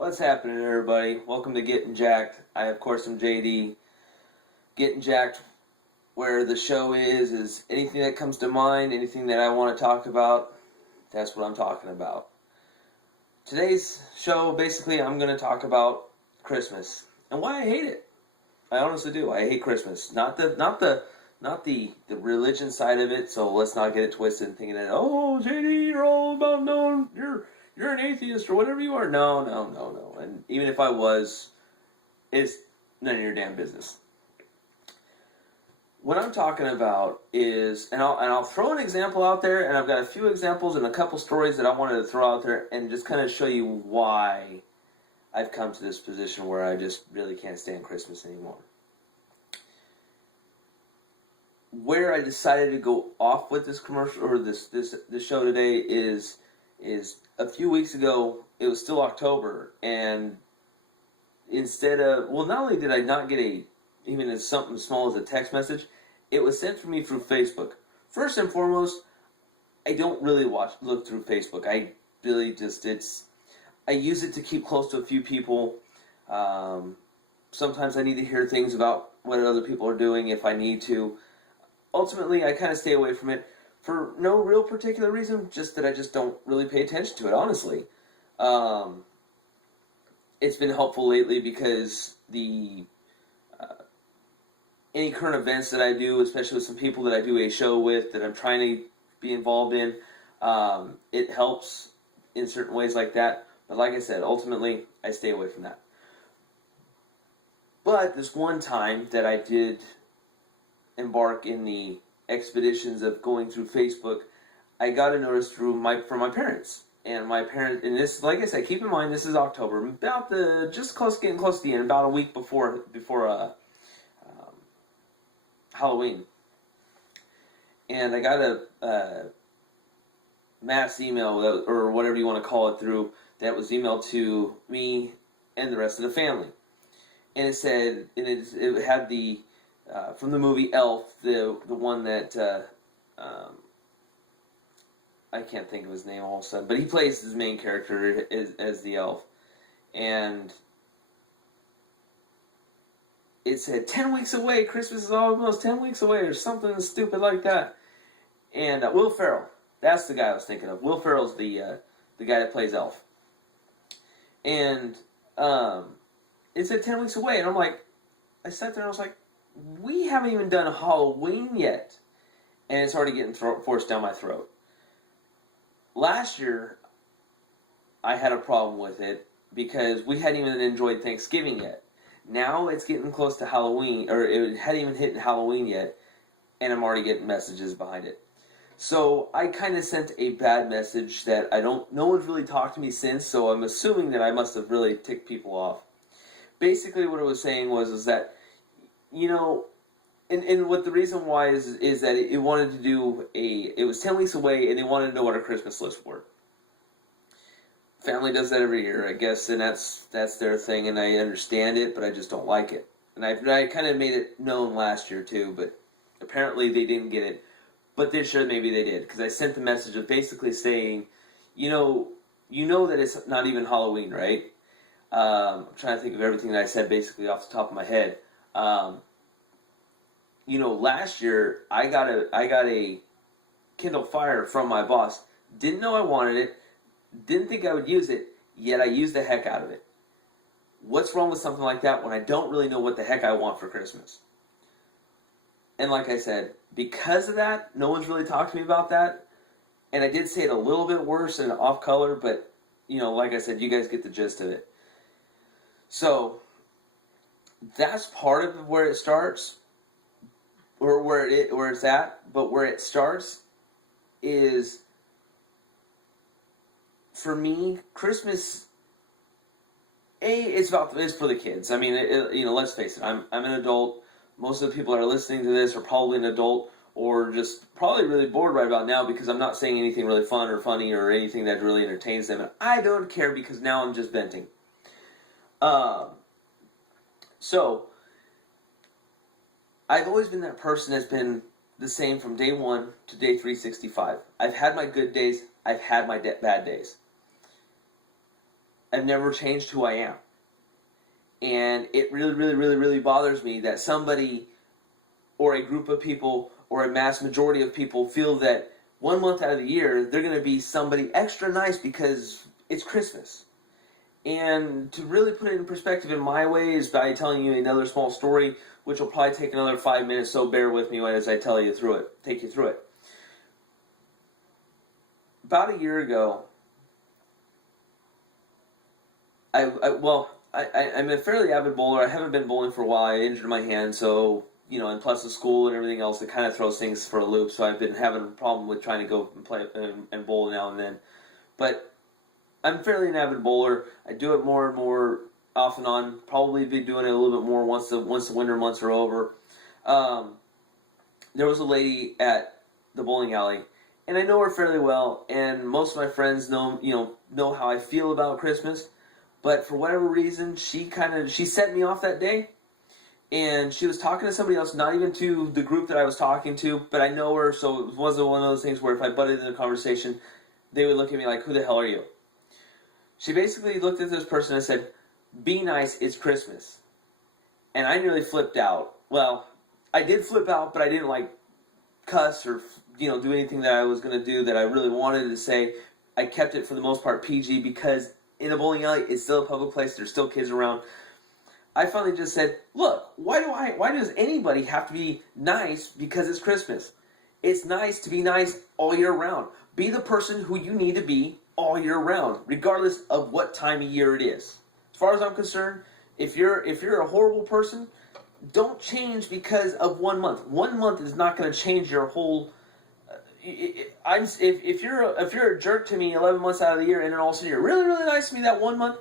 What's happening, everybody? Welcome to Getting Jacked. I, of course, am JD. Getting Jacked, where the show is anything that comes to mind, anything that I want to talk about, that's what I'm talking about. Today's show, basically, I'm going to talk about Christmas and why I hate it. I honestly do. I hate Christmas. Not the religion side of it. So let's not get it twisted and thinking that JD, you're all about knowing you're an atheist or whatever you are. No. And even if I was, it's none of your damn business. What I'm talking about is, and I'll throw an example out there, and I've got a few examples and a couple stories that I wanted to throw out there and just kind of show you why I've come to this position where I just really can't stand Christmas anymore. Where I decided to go off with this commercial or this show today is a few weeks ago. It was still October, and instead of not only did I not get even as something small as a text message, it was sent to me through Facebook. First and foremost, I don't really look through Facebook. I really I use it to keep close to a few people. Sometimes I need to hear things about what other people are doing if I need to. Ultimately, I kind of stay away from it for no real particular reason, just that I just don't really pay attention to it, honestly. It's been helpful lately because any current events that I do, especially with some people that I do a show with that I'm trying to be involved in, it helps in certain ways like that. But like I said, ultimately, I stay away from that. But this one time that I did embark in the expeditions of going through Facebook, I got a notice from my parents. And my parents, and this, like I said, keep in mind this is October, about getting close to the end, about a week before Halloween. And I got a mass email, or whatever you want to call it, that was emailed to me and the rest of the family. And it said, and it had the from the movie Elf, the one that I can't think of his name all of a sudden, but he plays his main character as the elf. And it said 10 weeks away, Christmas is almost 10 weeks away, or something stupid like that. And Will Ferrell, that's the guy I was thinking of. Will Ferrell's the guy that plays Elf. And it said 10 weeks away, and I sat there and I was like, we haven't even done Halloween yet, and it's already getting forced down my throat. Last year, I had a problem with it because we hadn't even enjoyed Thanksgiving yet. Now it's getting close to Halloween, or it hadn't even hit Halloween yet, and I'm already getting messages behind it. So I kind of sent a bad message that no one's really talked to me since, so I'm assuming that I must have really ticked people off. Basically what it was saying was that, and what the reason why is that it wanted to do it was 10 weeks away, and they wanted to know what our Christmas lists were. Family does that every year, I guess, and that's their thing, and I understand it, but I just don't like it. And I kind of made it known last year too, but apparently they didn't get it. But this year maybe they did, because I sent the message of basically saying, you know that it's not even Halloween, right? I'm trying to think of everything that I said basically off the top of my head. Last year I got a Kindle Fire from my boss. Didn't know I wanted it. Didn't think I would use it. Yet I used the heck out of it. What's wrong with something like that when I don't really know what the heck I want for Christmas? And like I said, because of that, no one's really talked to me about that. And I did say it a little bit worse and off color, but like I said, you guys get the gist of it. So that's part of where it starts, or where it's at. But where it starts is, for me, Christmas. It's for the kids. I mean, let's face it. I'm an adult. Most of the people that are listening to this are probably an adult, or just probably really bored right about now, because I'm not saying anything really fun or funny or anything that really entertains them. And I don't care, because now I'm just venting. So I've always been that person that's been the same from day 1 to day 365. I've had my good days. I've had my bad days. I've never changed who I am. And it really, really, really, really bothers me that somebody or a group of people or a mass majority of people feel that 1 month out of the year they're going to be somebody extra nice because it's Christmas. And to really put it in perspective in my way is by telling you another small story, which will probably take another 5 minutes, so bear with me as I take you through it. About a year ago, I'm a fairly avid bowler. I haven't been bowling for a while. I injured my hand, so, and plus the school and everything else, it kind of throws things for a loop, so I've been having a problem with trying to go and play and bowl now and then. But I'm fairly an avid bowler. I do it more and more off and on. Probably be doing it a little bit more once the winter months are over. There was a lady at the bowling alley, and I know her fairly well. And most of my friends know how I feel about Christmas. But for whatever reason, she set me off that day, and she was talking to somebody else, not even to the group that I was talking to. But I know her, so it wasn't one of those things where if I butted in a conversation, they would look at me like, "Who the hell are you?" She basically looked at this person and said, "Be nice, it's Christmas." And I nearly flipped out. Well, I did flip out, but I didn't cuss or do anything that I was going to do that I really wanted to say. I kept it for the most part PG because in a bowling alley, it's still a public place. There's still kids around. I finally just said, "Look, why does anybody have to be nice because it's Christmas? It's nice to be nice all year round. Be the person who you need to be all year round, regardless of what time of year it is. As far as I'm concerned, if you're a horrible person, don't change because of 1 month. 1 month is not going to change your whole. If you're a jerk to me 11 months out of the year, and then all of a sudden you're really, really nice to me that 1 month,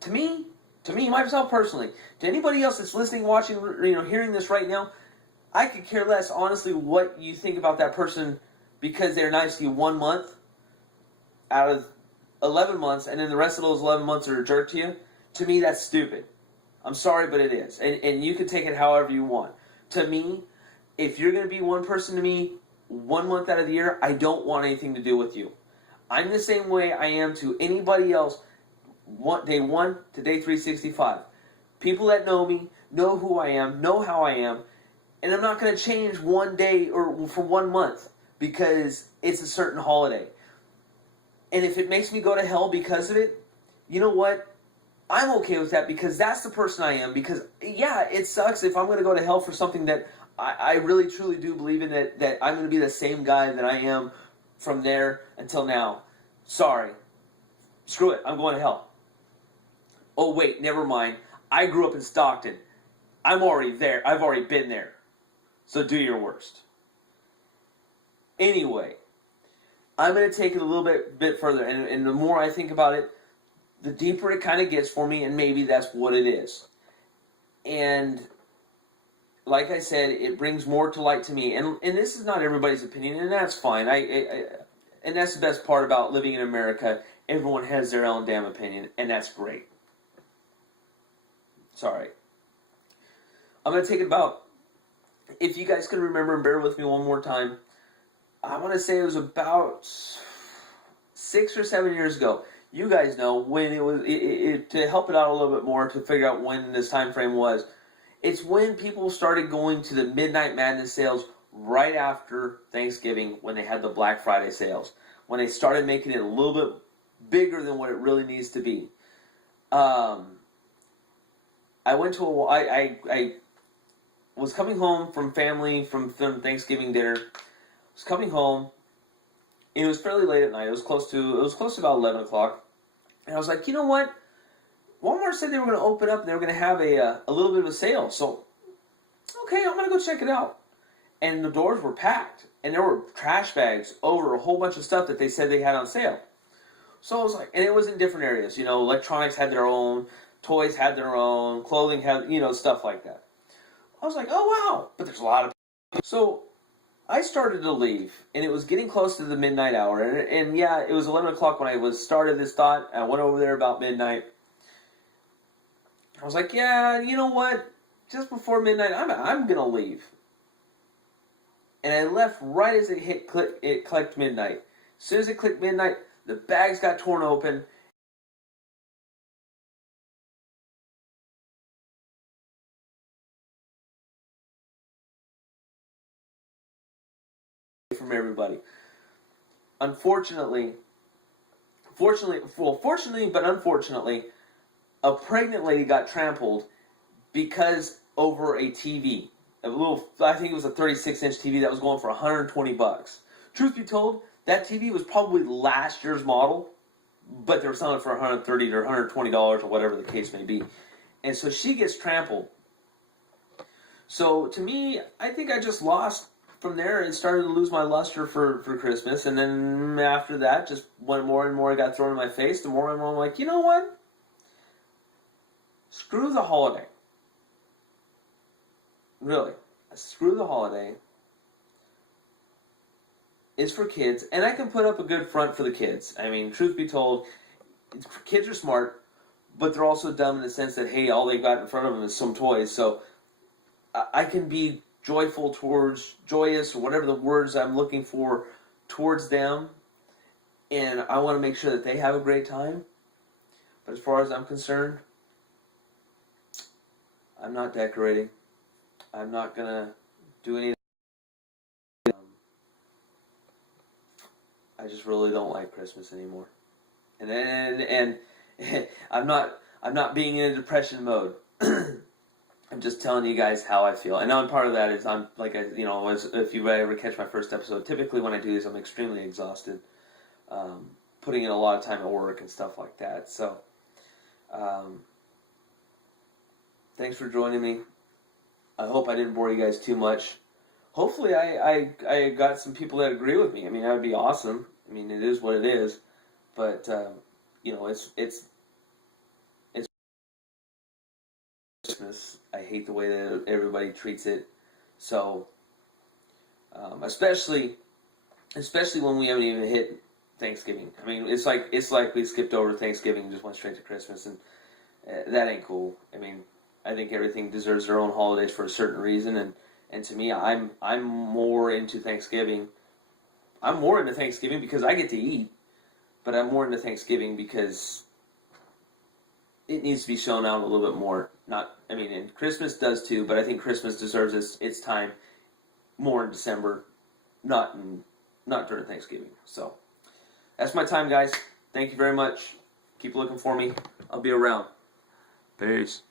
to me, myself personally, to anybody else that's listening, watching, hearing this right now, I could care less, honestly, what you think about that person because they're nice to you 1 month out of 11 months, and then the rest of those 11 months are a jerk to you. To me, that's stupid. I'm sorry, but it is. And you can take it however you want. To me, if you're going to be one person to me 1 month out of the year, I don't want anything to do with you. I'm the same way I am to anybody else, day 1 to day 365. People that know me, know who I am, know how I am, and I'm not going to change one day or for 1 month because it's a certain holiday. And if it makes me go to hell because of it, you know what? I'm okay with that because that's the person I am. Because, yeah, it sucks if I'm going to go to hell for something that I really, truly do believe in, that I'm going to be the same guy that I am from there until now. Sorry. Screw it. I'm going to hell. Oh, wait, never mind. I grew up in Stockton. I'm already there. I've already been there. So do your worst. Anyway, I'm going to take it a little bit further, and the more I think about it, the deeper it kind of gets for me, and maybe that's what it is. And like I said, it brings more to light to me, and this is not everybody's opinion, and that's fine. And that's the best part about living in America. Everyone has their own damn opinion, and that's great. Sorry. I'm going to take it about, if you guys can remember and bear with me one more time, I want to say it was about 6 or 7 years ago. You guys know when it was, to help it out a little bit more, to figure out when this time frame was. It's when people started going to the Midnight Madness sales right after Thanksgiving, when they had the Black Friday sales. When they started making it a little bit bigger than what it really needs to be. I was coming home from family, from Thanksgiving dinner. I was coming home, and it was fairly late at night. It was close to about 11 o'clock. And I was like, you know what? Walmart said they were going to open up and they were going to have a little bit of a sale. So, okay, I'm going to go check it out. And the doors were packed. And there were trash bags over a whole bunch of stuff that they said they had on sale. So I was like, and it was in different areas. Electronics had their own, toys had their own, clothing had, stuff like that. I was like, oh, wow. But there's a lot of people. So I started to leave, and it was getting close to the midnight hour. And yeah, it was 11 o'clock when I started this thought. I went over there about midnight. I was like, yeah, you know what? Just before midnight, I'm going to leave. And I left right as it clicked midnight. As soon as it clicked midnight, the bags got torn open, from everybody. Fortunately, but unfortunately, a pregnant lady got trampled because over a TV. I think it was a 36-inch TV that was going for $120. Truth be told, that TV was probably last year's model, but they were selling it for $130 or $120 or whatever the case may be. And so she gets trampled. So to me, I think I just lost from there and started to lose my luster for Christmas. And then after that, just when more and more got thrown in my face, the more and more I'm like, you know what? Screw the holiday. Really. Screw the holiday. It's for kids, and I can put up a good front for the kids. I mean, truth be told, kids are smart, but they're also dumb in the sense that, hey, all they got in front of them is some toys. So I can be joyous, or whatever the words I'm looking for towards them, and I want to make sure that they have a great time. But as far as I'm concerned, I'm not decorating. I'm not going to do any. I just really don't like Christmas anymore. And I'm not being in a depression mode. I'm just telling you guys how I feel. And now part of that is I'm like, if you ever catch my first episode, typically when I do this, I'm extremely exhausted, putting in a lot of time at work and stuff like that. So, thanks for joining me. I hope I didn't bore you guys too much. Hopefully I got some people that agree with me. I mean, that would be awesome. I mean, it is what it is. But, it's Christmas. I hate the way that everybody treats it. So, especially when we haven't even hit Thanksgiving. I mean, it's like we skipped over Thanksgiving and just went straight to Christmas, and that ain't cool. I mean, I think everything deserves their own holidays for a certain reason, and to me, I'm more into Thanksgiving. I'm more into Thanksgiving because I get to eat, but I'm more into Thanksgiving because it needs to be shown out a little bit more. And Christmas does too, but I think Christmas deserves its time more in December, not during Thanksgiving. So that's my time, guys. Thank you very much. Keep looking for me. I'll be around. Peace.